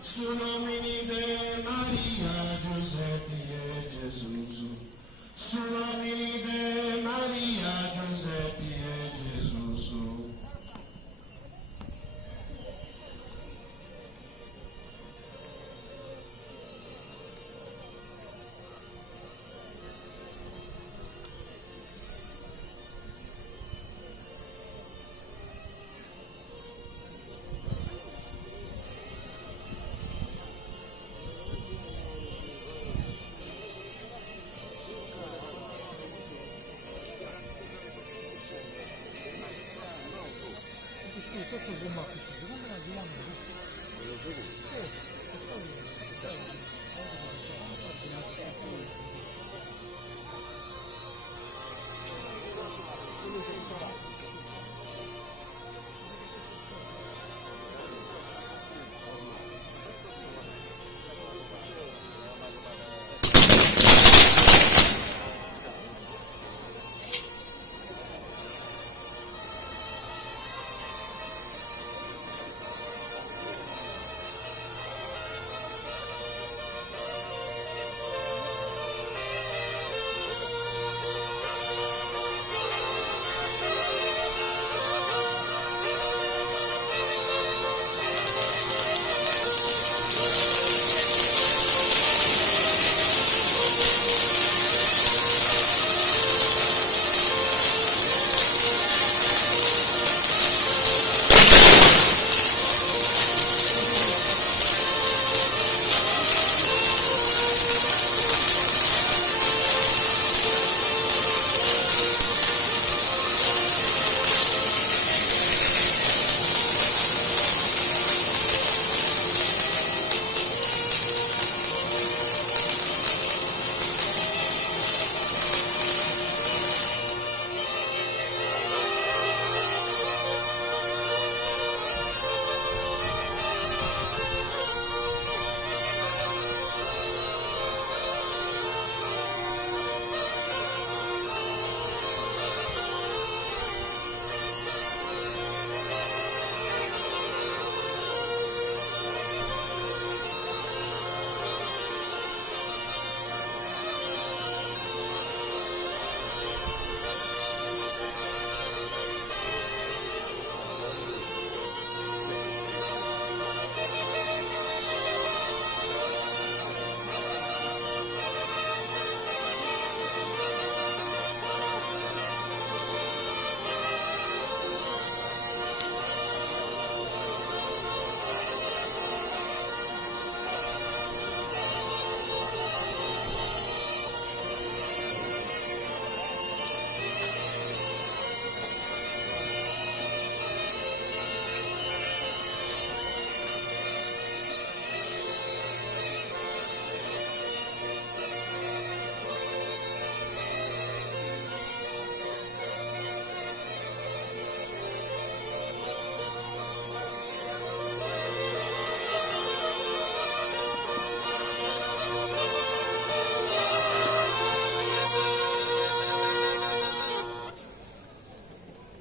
Su nomini de Maria, Giuseppe e Gesù. Su nomini de Maria, Giuseppe e Gesù. Tutto gommato, secondo me la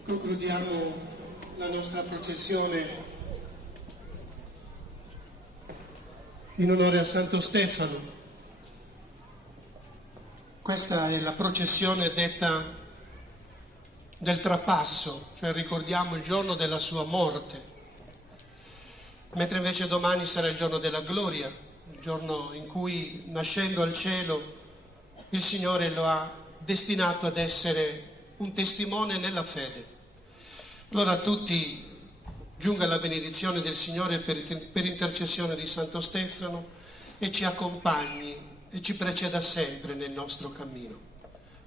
Concludiamo la nostra processione in onore a Santo Stefano. Questa è la processione detta del trapasso, cioè ricordiamo il giorno della sua morte, mentre invece domani sarà il giorno della gloria, il giorno in cui, nascendo al cielo, il Signore lo ha destinato ad essere un testimone nella fede. Allora a tutti giunga la benedizione del Signore per intercessione di Santo Stefano e ci accompagni e ci preceda sempre nel nostro cammino.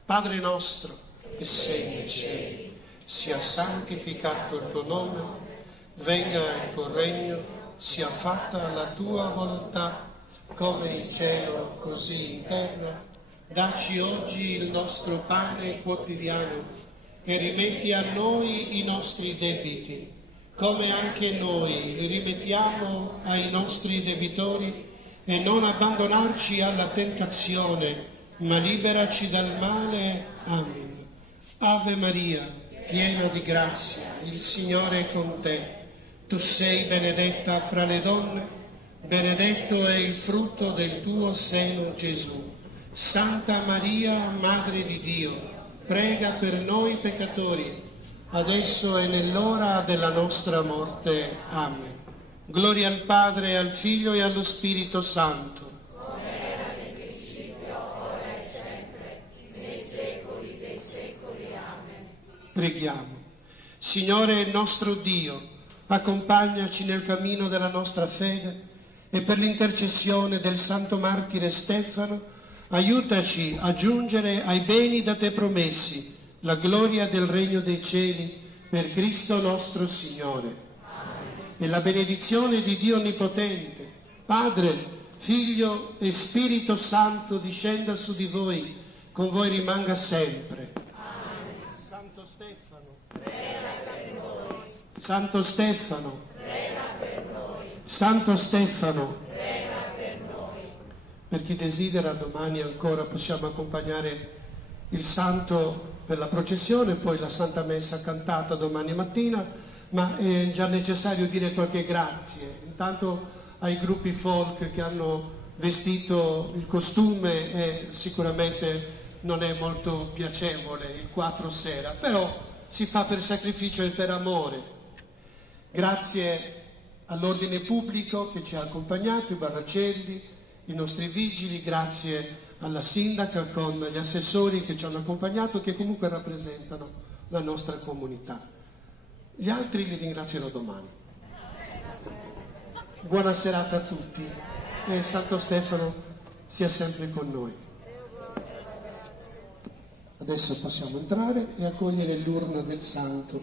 Padre nostro che sei nei cieli, sia santificato il tuo nome, venga il tuo regno, sia fatta la tua volontà, come in cielo così in terra. Dacci oggi il nostro pane quotidiano e rimetti a noi i nostri debiti, come anche noi li rimettiamo ai nostri debitori, e non abbandonarci alla tentazione, ma liberaci dal male. Amen. Ave Maria, piena di grazia, il Signore è con te. Tu sei benedetta fra le donne, benedetto è il frutto del tuo seno, Gesù. Santa Maria, Madre di Dio, prega per noi peccatori, adesso e nell'ora della nostra morte. Amen. Gloria al Padre, al Figlio e allo Spirito Santo. Come era nel principio, ora e sempre, nei secoli dei secoli. Amen. Preghiamo. Signore nostro Dio, accompagnaci nel cammino della nostra fede e per l'intercessione del Santo Martire Stefano, aiutaci a giungere ai beni da te promessi, la gloria del Regno dei Cieli, per Cristo nostro Signore. E la benedizione di Dio Onnipotente, Padre, Figlio e Spirito Santo discenda su di voi, con voi rimanga sempre. Amen. Santo Stefano, prega per noi. Santo Stefano, prega per noi. Santo Stefano, prega per noi. Per chi desidera, domani ancora possiamo accompagnare il Santo per la processione, poi la Santa Messa cantata domani mattina. Ma è già necessario dire qualche grazie, intanto ai gruppi folk che hanno vestito il costume, e sicuramente non è molto piacevole il 4 sera, però si fa per sacrificio e per amore. Grazie all'ordine pubblico che ci ha accompagnato, i Barracelli, i nostri vigili, grazie alla sindaca con gli assessori che ci hanno accompagnato e che comunque rappresentano la nostra comunità. Gli altri li ringrazierò domani. Buona serata a tutti e Santo Stefano sia sempre con noi. Adesso possiamo entrare e accogliere l'urna del Santo.